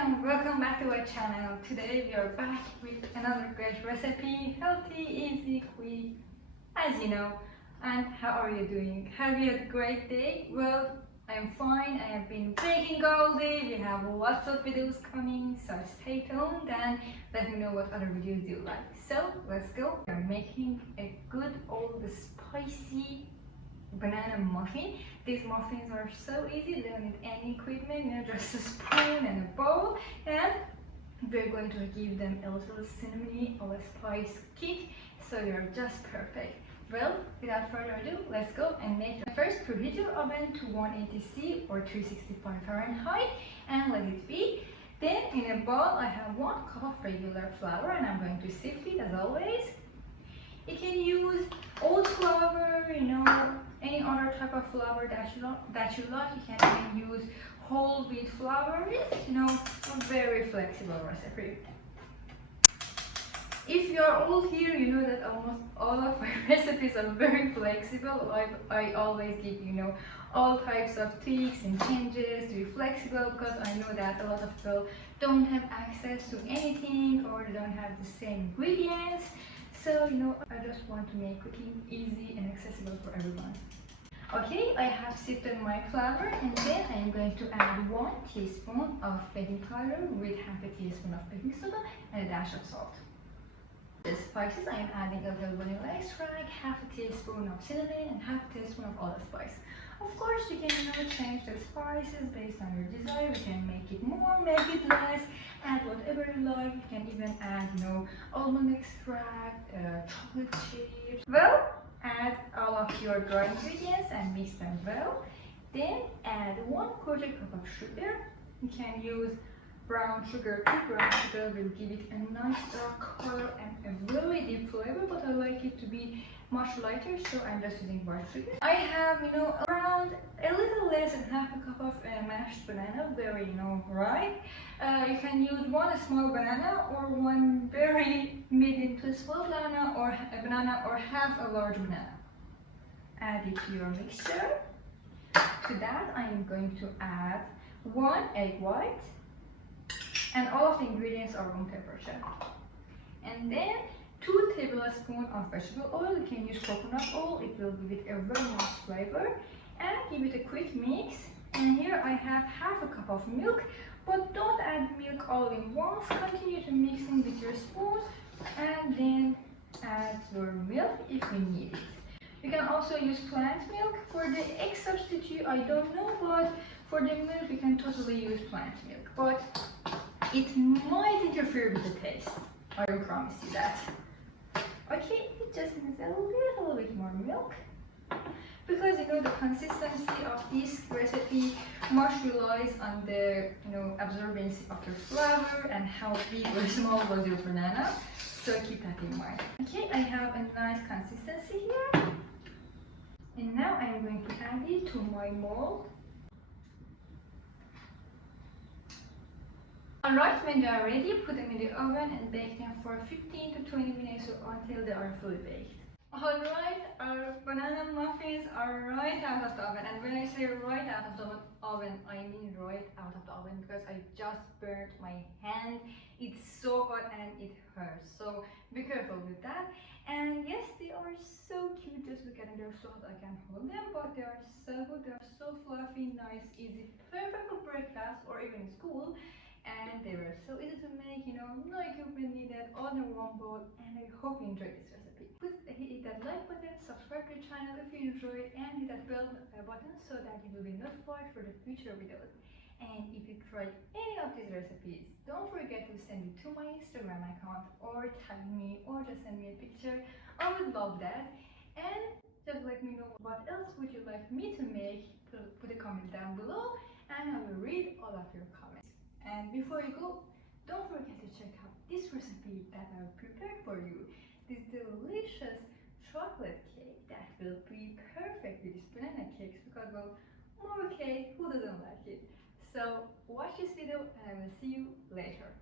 and welcome back to our channel. Today we are back with another great recipe, healthy, easy, quick, as you know. And how are you doing? Have you had a great day? Well, I am fine. I have been baking all day. We have lots of videos coming, so stay tuned and let me know what other videos you like. So let's go. We are making a good old spicy banana muffin. These muffins are so easy, they don't need any equipment, just a spoon and a bowl, and we're going to give them a little cinnamon or a spice kick, so they're just perfect. Well, without further ado, let's go and make them. First, preheat your oven to 180 C or 365 Fahrenheit and let it be. Then in a bowl I have 1 cup of regular flour and I'm going to sift it as always. You can use oat flour, any other type of flour that you like. You can even use whole wheat flour. It's, a very flexible recipe. If you are all here, you know that almost all of my recipes are very flexible. I always give, all types of tweaks and changes to be flexible, because I know that a lot of people don't have access to anything or they don't have the same ingredients. So, I just want to make cooking easy and accessible for everyone. Okay, I have sifted my flour and then I am going to add 1 teaspoon of baking powder with half a teaspoon of baking soda and a dash of salt. The spices, I am adding a little vanilla extract, half a teaspoon of cinnamon and half a teaspoon of allspice. Of course, you can change the spices based on your desire. You can make it more, make it less, add whatever you like. You can even add, almond extract, chocolate chips. Well, add all of your dry ingredients and mix them well. Then add 1/4 cup of sugar. You can use brown sugar too. Brown sugar will give it a nice dark color and a really deep flavor, but I like it to be much lighter, so I'm just using white sugar. I have, around a little less than half a cup of mashed banana, very, ripe. You can use 1 small banana or 1 very medium to small banana or half a large banana. Add it to your mixture. To that, I am going to add 1 egg white, and all of the ingredients are room temperature. And then 2 tablespoons of vegetable oil. You can use coconut oil, it will give it a very nice flavor. And give it a quick mix. And here I have half a cup of milk, but don't add milk all in once. Continue to mixing with your spoon and then add your milk if you need it. You can also use plant milk. For the egg substitute, I don't know, but for the milk you can totally use plant milk. But it might interfere with the taste. I will promise you that. Okay, it just needs a little bit more milk, because the consistency of this recipe much relies on the absorbency of your flour and how big or small was your banana. So keep that in mind. Okay, I have a nice consistency here, and now I am going to add it to my mold. Alright, when they are ready, put them in the oven and bake them for 15 to 20 minutes or until they are fully baked. Alright, our banana muffins are right out of the oven, and when I say right out of the oven, I mean right out of the oven, because I just burnt my hand. It's so hot and it hurts, so be careful with that. And yes, they are so cute. Just look at them, they're so hot I can't hold them, but they are so good. They are so fluffy, nice, easy, perfect for breakfast or even school. And they were so easy to make, no equipment needed, all in one bowl, and I hope you enjoyed this recipe. Hit that like button, subscribe to the channel if you enjoyed, and hit that bell button so that you will be notified for the future videos. And if you tried any of these recipes, don't forget to send it to my Instagram account or tag me or just send me a picture. I would love that. And just let me know what else would you like me to make. Put a comment down below and I will read all of your comments. And before you go, don't forget to check out this recipe that I prepared for you. This delicious chocolate cake that will be perfect with these banana cakes, because, well, more cake, who doesn't like it? So watch this video and I will see you later.